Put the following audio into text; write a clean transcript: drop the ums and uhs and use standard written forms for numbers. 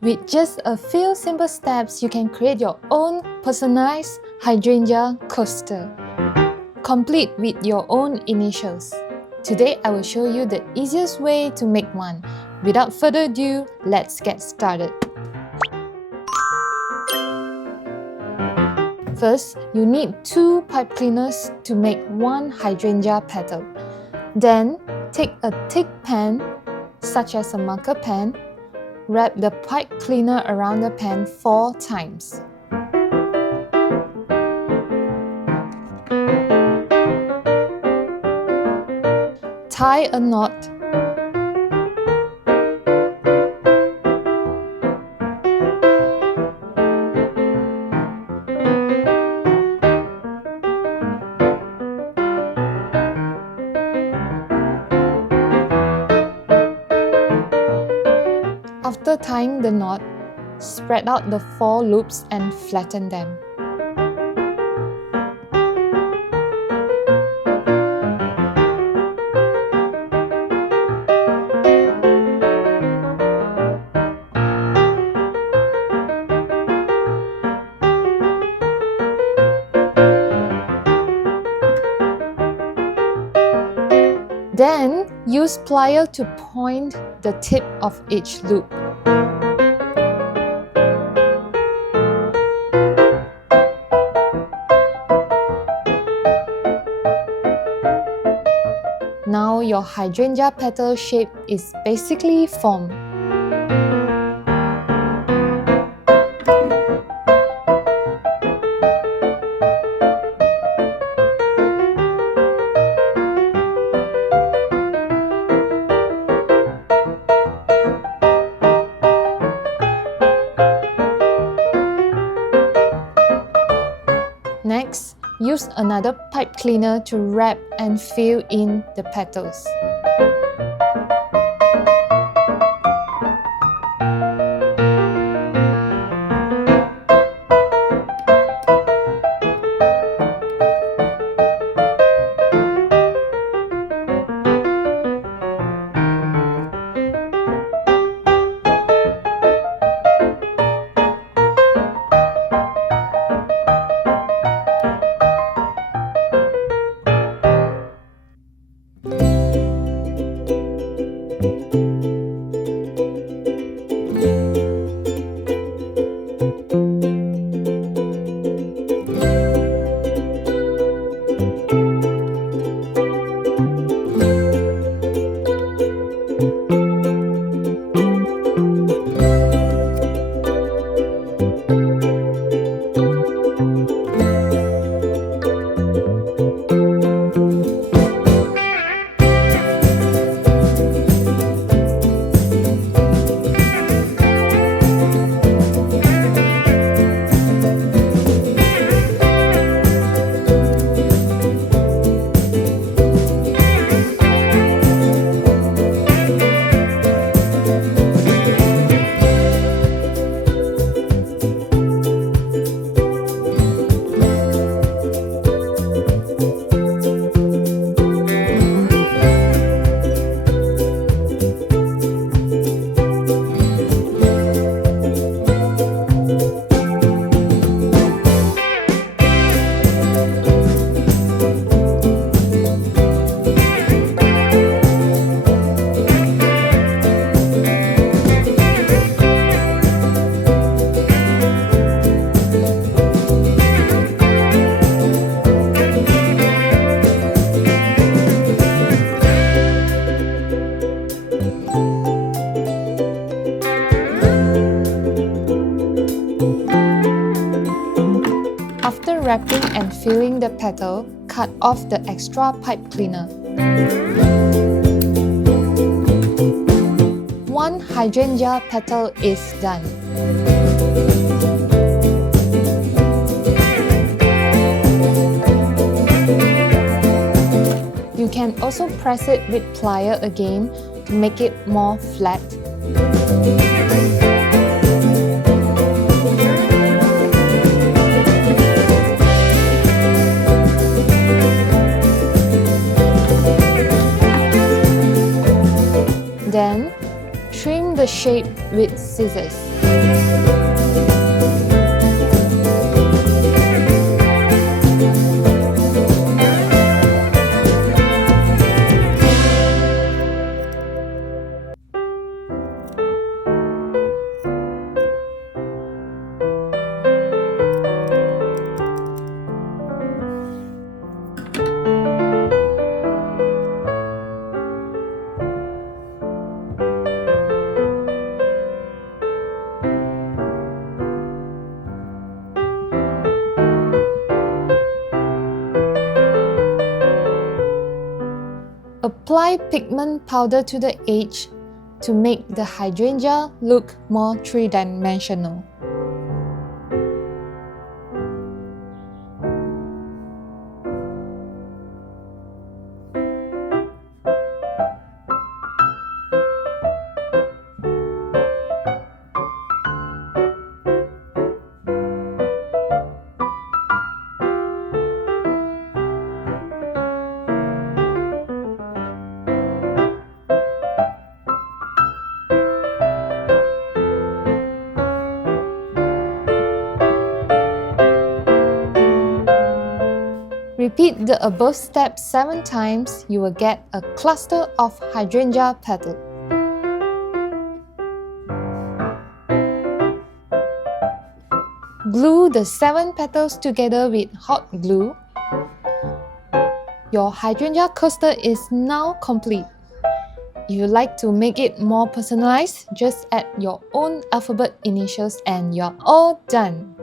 With just a few simple steps, you can create your own personalized hydrangea coaster, complete with your own initials. Today, I will show you the easiest way to make one. Without further ado, let's get started. First, you need 2 pipe cleaners to make 1 hydrangea petal. Then, take a thick pan, such as a marker pen. Wrap the pipe cleaner around the pan 4 times. Tie a knot. After tying the knot, spread out the 4 loops and flatten them. Then, use plier to point the tip of each loop. Now your hydrangea petal shape is basically formed. Next, use another pipe cleaner to wrap and fill in the petals. After wrapping and filling the petal, cut off the extra pipe cleaner. 1 hydrangea petal is done. You can also press it with plier again to make it more flat. Then, trim the shape shape with scissors. Apply pigment powder to the edge to make the hydrangea look more three-dimensional. Repeat the above steps 7 times, you will get a cluster of hydrangea petals. Glue the 7 petals together with hot glue. Your hydrangea coaster is now complete. If you like to make it more personalized, just add your own alphabet initials and you're all done.